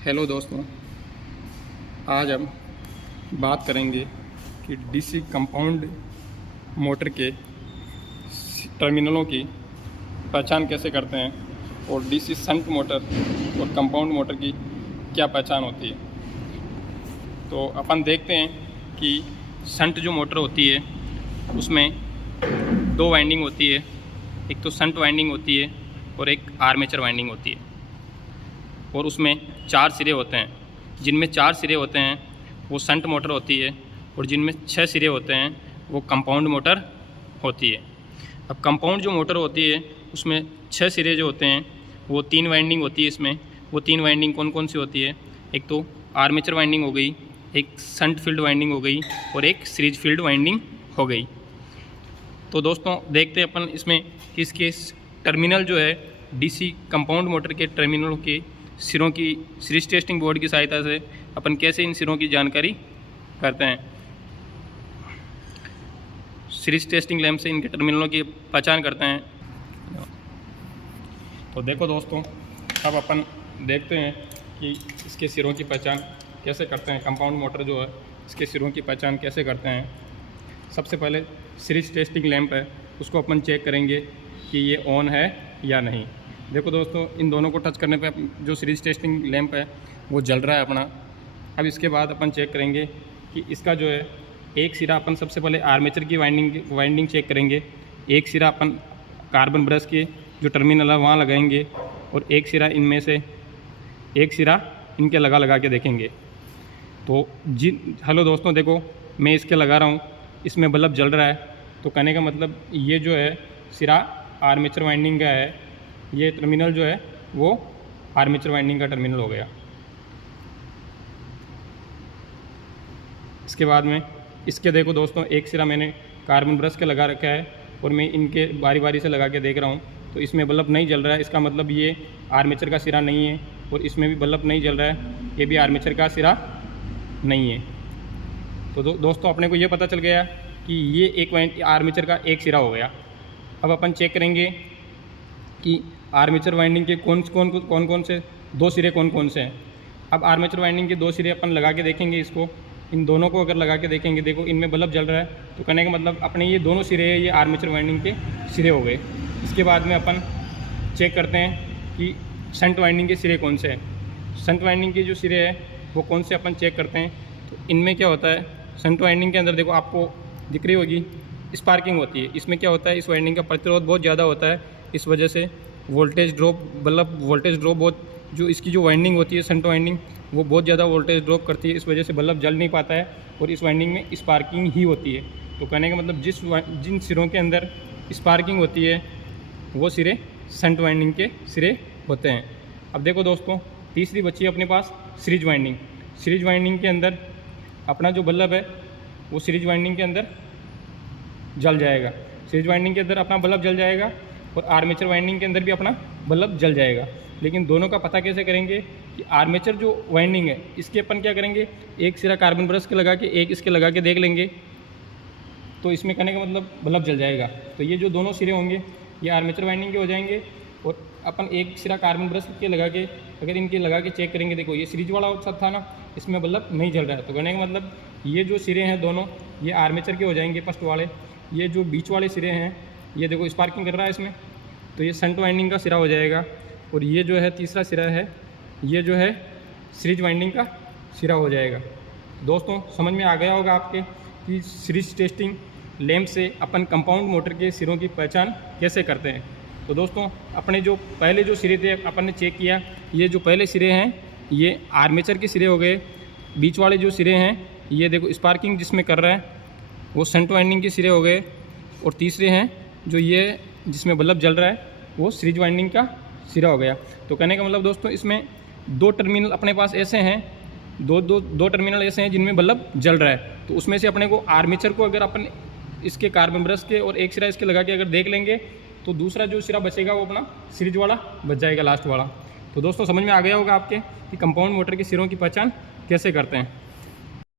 Hello दोस्तों, आज हम बात करेंगे कि डीसी कंपाउंड मोटर के टर्मिनलों की पहचान कैसे करते हैं और डीसी शंट मोटर और कंपाउंड मोटर की क्या पहचान होती है। तो अपन देखते हैं कि शंट जो मोटर होती है उसमें दो वाइंडिंग होती है, एक तो शंट वाइंडिंग होती है और एक आर्मेचर वाइंडिंग होती है, और उसमें 4 सिरे होते हैं। जिनमें 4 सिरे होते हैं वो शंट मोटर होती है और जिनमें 6 सिरे होते हैं वो कंपाउंड मोटर होती है। अब कंपाउंड जो मोटर होती है उसमें 6 सिरे जो होते हैं वो 3 वाइंडिंग होती है। इसमें वो 3 वाइंडिंग कौन कौन सी होती है? एक तो आर्मेचर वाइंडिंग हो गई, एक शंट फील्ड वाइंडिंग हो गई और एक सीरीज फील्ड वाइंडिंग हो गई। तो दोस्तों देखते हैं अपन इसमें कि इसके टर्मिनल जो है डीसी कंपाउंड मोटर के टर्मिनलों के सिरों की सीरीज टेस्टिंग बोर्ड की सहायता से अपन कैसे इन सिरों की जानकारी करते हैं। सीरीज टेस्टिंग लैंप से इनके टर्मिनलों की पहचान करते हैं। तो देखो दोस्तों, अब अपन देखते हैं कि इसके सिरों की पहचान कैसे करते हैं। कंपाउंड मोटर जो है इसके सिरों की पहचान कैसे करते हैं। सबसे पहले सीरीज टेस्टिंग लैंप है उसको अपन चेक करेंगे कि ये ऑन है या नहीं। देखो दोस्तों, इन दोनों को टच करने पे जो सीरीज टेस्टिंग लैंप है वो जल रहा है अपना। अब इसके बाद अपन चेक करेंगे कि इसका जो है एक सिरा अपन सबसे पहले आर्मेचर की वाइंडिंग चेक करेंगे। एक सिरा अपन कार्बन ब्रश के जो टर्मिनल है वहाँ लगाएंगे और एक सिरा इनमें से एक सिरा इनके लगा के देखेंगे। तो हेलो दोस्तों, देखो मैं इसके लगा रहा हूँ, इसमें बल्ब जल रहा है। तो कहने का मतलब ये जो है सिरा आर्मेचर वाइंडिंग का है, ये टर्मिनल जो है वो आर्मेचर वाइंडिंग का टर्मिनल हो गया। इसके बाद में इसके देखो दोस्तों, एक सिरा मैंने कार्बन ब्रश के लगा रखा है और मैं इनके बारी बारी से लगा के देख रहा हूँ। तो इसमें बल्ब नहीं जल रहा है, इसका मतलब ये आर्मेचर का सिरा नहीं है। और इसमें भी बल्ब नहीं जल रहा है, ये भी आर्मेचर का सिरा नहीं है। तो दोस्तों अपने को ये पता चल गया कि ये एक आर्मेचर का एक सिरा हो गया। अब अपन चेक करेंगे कि आर्मेचर वाइंडिंग के कौन कौन से दो सिरे कौन कौन से हैं। अब आर्मेचर वाइंडिंग के 2 सिरे अपन लगा के देखेंगे। इसको इन दोनों को अगर लगा के देखेंगे, देखो इनमें बल्ब जल रहा है, तो कहने का मतलब अपने ये दोनों सिरे हैं, ये आर्मेचर वाइंडिंग के सिरे हो गए। इसके बाद में अपन चेक करते हैं कि शंट वाइंडिंग के सिरे कौन से हैं। शंट वाइंडिंग के जो सिरे हैं वो कौन से अपन चेक करते हैं। तो इनमें क्या होता है, शंट वाइंडिंग के अंदर देखो आपको दिख रही होगी स्पार्किंग होती है। इसमें क्या होता है, इस वाइंडिंग का प्रतिरोध बहुत ज़्यादा होता है, इस वजह से वोल्टेज ड्रॉप वोल्टेज ड्रॉप बहुत, जो इसकी जो वाइंडिंग होती है शंट वाइंडिंग वो बहुत ज़्यादा वोल्टेज ड्रॉप करती है। इस वजह से बल्ब जल नहीं पाता है और इस वाइंडिंग में स्पार्किंग ही होती है। तो कहने का मतलब जिन सिरों के अंदर स्पार्किंग होती है वो सिरे शंट वाइंडिंग के सिरे होते हैं। अब देखो दोस्तों, तीसरी बची है अपने पास सीरीज वाइंडिंग। सीरीज वाइंडिंग के अंदर अपना जो बल्ब है वो सीरीज वाइंडिंग के अंदर जल जाएगा। सीरीज वाइंडिंग के अंदर अपना बल्ब जल जाएगा और आर्मेचर वाइंडिंग के अंदर भी अपना बल्ब जल जाएगा। लेकिन दोनों का पता कैसे करेंगे कि आर्मेचर जो वाइंडिंग है इसके अपन क्या करेंगे, एक सिरा कार्बन ब्रश के लगा के एक इसके लगा के देख लेंगे, तो इसमें कहने का मतलब बल्ब जल जाएगा। तो ये जो दोनों सिरे होंगे ये आर्मेचर वाइंडिंग के हो जाएंगे। और अपन एक सिरा कार्बन ब्रश के लगा के अगर इनके लगा के चेक करेंगे, देखो ये सीरीज वाला सब था ना, इसमें बल्ब नहीं जल रहा है। तो कहने का मतलब ये जो सिरे हैं दोनों ये आर्मेचर के हो जाएंगे फर्स्ट वाले। ये जो बीच वाले सिरे हैं ये देखो स्पार्किंग कर रहा है इसमें, तो ये शंट वाइंडिंग का सिरा हो जाएगा। और ये जो है तीसरा सिरा है, ये जो है सीरीज वाइंडिंग का सिरा हो जाएगा। दोस्तों समझ में आ गया होगा आपके कि सीरीज टेस्टिंग लैंप से अपन कंपाउंड मोटर के सिरों की पहचान कैसे करते हैं। तो दोस्तों अपने जो पहले जो सिरे थे अपन ने चेक किया, ये जो पहले सिरे हैं ये आर्मेचर के सिरे हो गए। बीच वाले जो सिरे हैं ये देखो स्पार्किंग जिसमें कर रहा है वो शंट वाइंडिंग के सिरे हो गए। और तीसरे हैं जो ये जिसमें बल्ब जल रहा है वो सीरीज वाइंडिंग का सिरा हो गया। तो कहने का मतलब दोस्तों इसमें 2 टर्मिनल अपने पास ऐसे हैं, दो टर्मिनल ऐसे हैं जिनमें बल्ब जल रहा है। तो उसमें से अपने को आर्मेचर को अगर अपन इसके कार्बन ब्रश के और एक सिरा इसके लगा के अगर देख लेंगे तो दूसरा जो सिरा बचेगा वो अपना सीरीज वाला बच जाएगा, लास्ट वाला। तो दोस्तों समझ में आ गया होगा आपके कि कंपाउंड मोटर के सिरों की पहचान कैसे करते हैं।